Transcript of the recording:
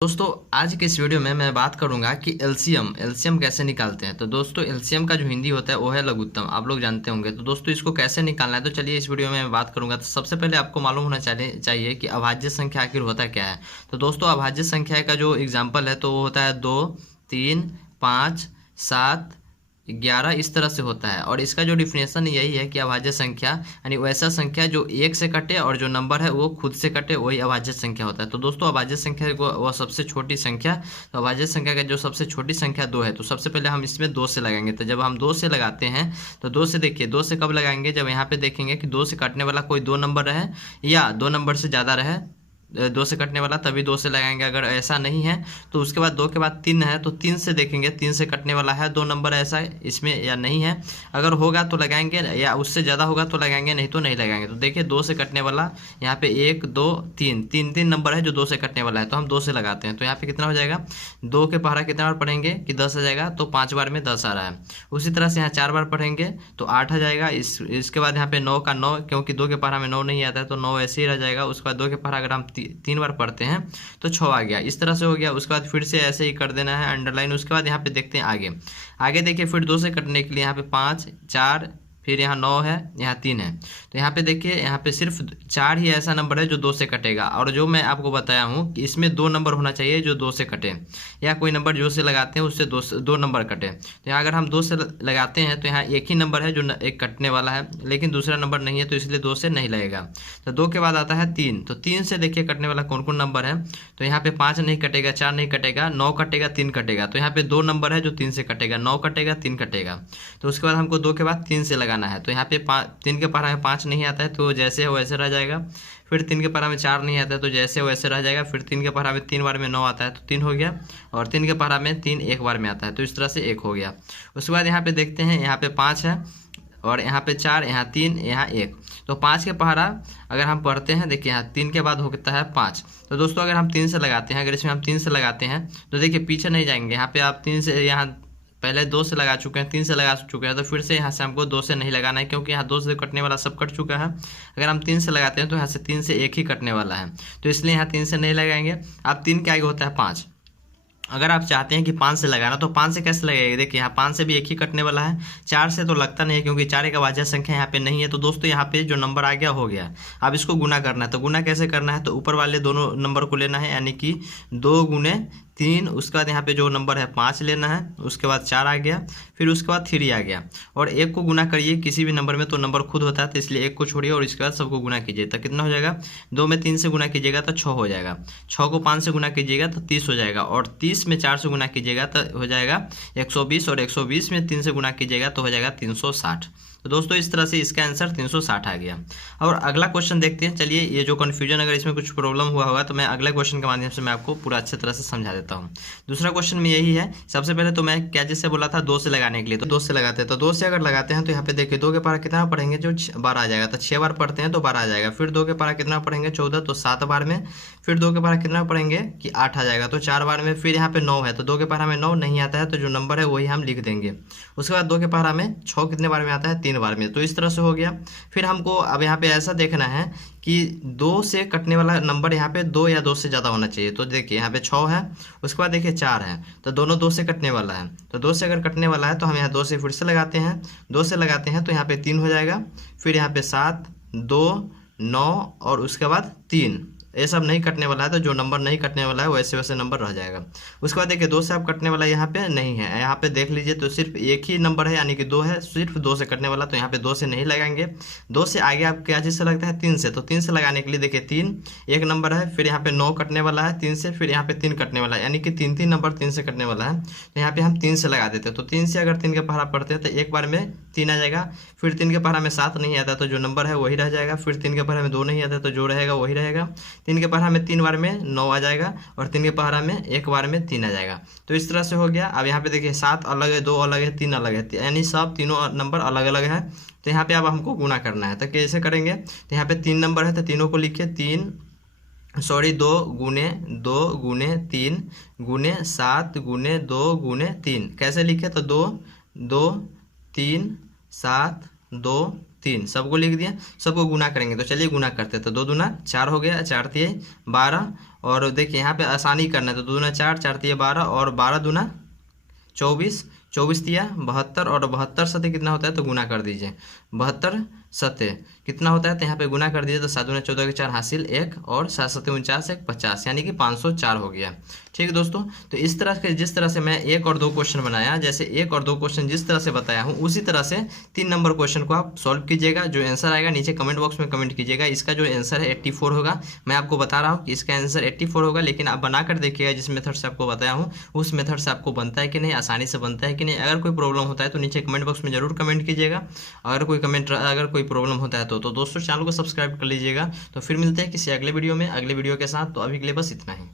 दोस्तों आज के इस वीडियो में मैं बात करूंगा कि एलसीएम कैसे निकालते हैं। तो दोस्तों एलसीएम का जो हिंदी होता है वो है लघुत्तम, आप लोग जानते होंगे। तो दोस्तों इसको कैसे निकालना है तो चलिए इस वीडियो में मैं बात करूंगा। तो सबसे पहले आपको मालूम होना चाहिए कि अभाज्य संख्या आखिर होता क्या है। तो दोस्तों अभाज्य संख्या का जो एग्जाम्पल है तो वो होता है 2, 3, 5, 7, 11 इस तरह से होता है। और इसका जो डिफिनेशन यही है कि अभाज्य संख्या यानी वैसा संख्या जो एक से कटे और जो नंबर है वो खुद से कटे, वही अभाज्य संख्या होता है। तो दोस्तों अभाज्य संख्या को वह सबसे छोटी संख्या, तो अभाज्य संख्या का जो सबसे छोटी संख्या 2 है। तो सबसे पहले हम इसमें 2 से लगाएंगे। तो जब हम 2 से लगाते हैं तो 2 से देखिए 2 से कब लगाएंगे, जब यहाँ पे देखेंगे कि 2 से कटने वाला कोई 2 नंबर रहे या 2 नंबर से ज़्यादा रहे। 2 से कटने वाला तभी 2 से लगाएंगे। अगर ऐसा नहीं है तो उसके बाद 2 के बाद 3 है तो 3 से देखेंगे 3 से कटने वाला है 2 नंबर ऐसा इसमें या नहीं है। अगर होगा तो लगाएंगे या उससे ज़्यादा होगा तो लगाएंगे, नहीं तो नहीं लगाएंगे। तो देखिए 2 से कटने वाला यहाँ पे 1, 2, 3 तीन नंबर है जो 2 से कटने वाला है, तो हम 2 से लगाते हैं। तो यहाँ पे कितना हो जाएगा, 2 के पहाड़ा कितना बार पढ़ेंगे कि 10 आ जाएगा, तो 5 बार में 10 आ रहा है। उसी तरह से यहाँ 4 बार पढ़ेंगे तो 8 आ जाएगा। इसके बाद यहाँ पे 9 का 9, क्योंकि 2 के पहाड़ा में 9 नहीं आता है तो 9 ऐसे ही रह जाएगा। उसके बाद 2 के पहाड़ा अगर हम 3 बार पढ़ते हैं तो 6 आ गया। इस तरह से हो गया। उसके बाद फिर से ऐसे ही कर देना है अंडरलाइन। उसके बाद यहाँ पे देखते हैं आगे। आगे देखिए फिर 2 से कटने के लिए यहाँ पे 5, 4, फिर यहाँ 9 है, यहाँ 3 है। तो यहाँ पे देखिए यहाँ पे सिर्फ 4 ही ऐसा नंबर है जो 2 से कटेगा। और जो मैं आपको बताया हूँ कि इसमें 2 नंबर होना चाहिए जो 2 से कटे, या कोई नंबर जो से लगाते हैं उससे 2 नंबर कटे। तो यहाँ अगर हम 2 से लगाते हैं तो यहाँ एक ही नंबर है जो एक कटने वाला है, लेकिन दूसरा नंबर नहीं है तो इसलिए 2 से नहीं लगेगा। तो 2 के बाद आता है 3। तो 3 से देखिए कटने वाला कौन कौन नंबर है। तो यहाँ पे 5 नहीं कटेगा, 4 नहीं कटेगा, 9 कटेगा, 3 कटेगा। तो यहाँ पे 2 नंबर है जो 3 से कटेगा, 9 कटेगा, 3 कटेगा। तो उसके बाद हमको 2 के बाद 3 से लगाना है। तो यहाँ पे 3 के पहाड़ा में 5 नहीं आता है तो जैसे है वैसे रह जाएगा। फिर 3 के पहाड़ा में 4 नहीं आता है तो जैसे वैसे रह जाएगा। फिर 3 के पहाड़ा में 3 बार में 9 आता है तो 3 हो गया। और 3 के पहाड़ा में 3 एक बार में आता है तो इस तरह से 1 हो गया। उसके बाद यहाँ पे देखते हैं, यहाँ पे 5 है और यहाँ पे 4, यहाँ 3, यहाँ 1। तो 5 के पहाड़ा अगर हम पढ़ते हैं, देखिए यहाँ 3 के बाद होता है 5। तो दोस्तों अगर हम 3 से लगाते हैं, अगर इसमें हम 3 से लगाते हैं तो देखिए पीछे नहीं जाएंगे। यहाँ पे आप 3 से, यहाँ पहले 2 से लगा चुके हैं, 3 से लगा चुके हैं, तो फिर से यहाँ से हमको 2 से नहीं लगाना है, क्योंकि यहाँ 2 से कटने वाला सब कट चुका है। अगर हम 3 से लगाते हैं तो यहाँ से 3 से 1 ही कटने वाला है, तो इसलिए यहाँ 3 से नहीं लगाएंगे। अब 3 के आगे होता है 5। अगर आप चाहते हैं कि 5 से लगाना तो 5 से कैसे लगेगा, देखिए यहाँ 5 से भी 1 ही कटने वाला है, 4 से तो लगता नहीं है क्योंकि 4 एक अभाज्य संख्या यहाँ पे नहीं है। तो दोस्तों यहाँ पे जो नंबर आ गया हो गया। अब इसको गुना करना है। तो गुना कैसे करना है, तो ऊपर वाले दोनों नंबर को लेना है, यानी कि 2 गुने 3। उसके बाद यहाँ पे जो नंबर है 5 लेना है। उसके बाद 4 आ गया, फिर उसके बाद 3 आ गया। और 1 को गुना करिए किसी भी नंबर में तो नंबर खुद होता है, तो इसलिए 1 को छोड़िए और इसके बाद सबको गुना कीजिए। तो कितना हो जाएगा, 2 में 3 से गुना कीजिएगा तो 6 हो जाएगा। 6 को 5 से गुना कीजिएगा तो 30 हो जाएगा। और 30 में 4 से गुना कीजिएगा तो हो जाएगा 120। और 120 में 3 से गुना कीजिएगा तो हो जाएगा 360। तो दोस्तों इस तरह से इसका आंसर 360 आ गया। और अगला क्वेश्चन देखते हैं। चलिए ये जो कन्फ्यूजन, अगर इसमें कुछ प्रॉब्लम हुआ होगा तो मैं अगले क्वेश्चन के माध्यम से मैं आपको पूरा अच्छे तरह से समझा देता हूँ। दूसरा क्वेश्चन में यही है। सबसे पहले तो मैं क्या जैसे बोला था 2 से लगाने के लिए, तो 2 से लगाते हैं। तो 2 से अगर लगाते हैं तो यहाँ पे देखिए 2 के पारा कितना पढ़ेंगे, जो 12 आ जाएगा। तो 6 बार पढ़ते हैं तो 12 आ जाएगा। फिर 2 के पारा कितना पढ़ेंगे, 14, तो 7 बार में। फिर 2 के पारा कितना पढ़ेंगे कि 8 आ जाएगा, तो 4 बार में। फिर यहाँ पे 9 है तो 2 के पारा में 9 नहीं आता है तो जो नंबर है वही हम लिख देंगे। उसके बाद 2 के पारा में 6 कितने बार में आता है, 3 बार में। तो इस तरह से हो गया। फिर हमको अब यहाँ पे ऐसा देखना है कि 2 से कटने वाला नंबर यहाँ पे 2 या 2 से ज़्यादा होना चाहिए। तो देखिए यहाँ पे 6 है, उसके बाद देखिए 4 है, तो दोनों 2 से कटने वाला है। तो 2 से अगर कटने वाला है तो हम यहाँ 2 से फिर से लगाते हैं। 2 से लगाते हैं तो यहाँ पे 3 हो जाएगा। फिर यहाँ पे 7, 2, 9 और उसके बाद 3। ये सब नहीं कटने वाला है, तो जो नंबर नहीं कटने वाला है वैसे वैसे नंबर रह जाएगा। उसके बाद देखिए 2 से अब कटने वाला यहाँ पे नहीं है। यहाँ पे देख लीजिए तो सिर्फ एक ही नंबर है, यानी कि 2 है, सिर्फ 2 से कटने वाला। तो यहाँ पे 2 से नहीं लगाएंगे। 2 से आगे आप क्या चीज़ से लगता है, 3 से। तो 3 से लगाने के लिए देखिए 3 एक नंबर है। फिर यहाँ पे 9 कटने वाला है 3 से। फिर यहाँ पे 3 कटने वाला है, यानी कि 3 नंबर 3 से कटने वाला है। तो यहाँ पे हम 3 से लगा देते हैं। तो 3 से अगर 3 के पहाड़ा पढ़ते हैं तो एक बार में 3 आ जाएगा। फिर 3 के पहाड़ा में 7 नहीं आता तो जो नंबर है वही रह जाएगा। फिर 3 के पहाड़ा में 2 नहीं आता तो जो रहेगा वही रहेगा। 3 के पहाड़ा में 3 बार में 9 आ जाएगा। और 3 के पहाड़ा में एक बार में 3 आ जाएगा। तो इस तरह से हो गया। अब यहाँ पे देखिए 7 अलग है, 2 अलग है, 3 अलग है, यानी सब तीनों नंबर अलग अलग है। तो यहाँ पे अब हमको गुना करना है। तो कैसे करेंगे, तो यहाँ पे 3 नंबर है तो तीनों को लिखिए 2 गुने 2 गुने 3 गुने 7 गुने 2 गुने 3। कैसे लिखे, तो 2, 2, 3, 7, 2, 3 सबको लिख दिया। सबको गुना करेंगे। तो चलिए गुना करते हैं। तो 2 दूना 4 हो गया, 4 3 12 और देखिए यहाँ पे आसानी करना है, तो 2 दूना 4, 4 तिया 12 और 12 दूना 24, 24 तिया 72 और 72 सतह कितना होता है तो गुना कर दीजिए। 72 सतह कितना होता है तो यहाँ पे गुना कर दीजिए, तो 7 दूना 14 के 4 हासिल 1 और 7 सतह 49 1 50, यानी कि 504 हो गया। ठीक है दोस्तों, तो इस तरह के जिस तरह से मैं 1 और 2 क्वेश्चन बनाया, जैसे 1 और 2 क्वेश्चन जिस तरह से बताया हूँ उसी तरह से 3 नंबर क्वेश्चन को आप सॉल्व कीजिएगा। जो आंसर आएगा नीचे कमेंट बॉक्स में कमेंट कीजिएगा। इसका जो आंसर है 84 होगा। मैं आपको बता रहा हूँ कि इसका आंसर 84 होगा, लेकिन आप बनाकर देखिएगा जिस मेथड से आपको बताया हूँ उस मेथड से आपको बनता है कि नहीं, आसानी से बनता है कि नहीं। अगर कोई प्रॉब्लम होता है तो नीचे कमेंट बॉक्स में जरूर कमेंट कीजिएगा। अगर कोई प्रॉब्लम होता है तो दोस्तों चैनल को सब्सक्राइब कर लीजिएगा। तो फिर मिलते हैं किसी अगले वीडियो में, अगले वीडियो के साथ। तो अभी के लिए बस इतना ही।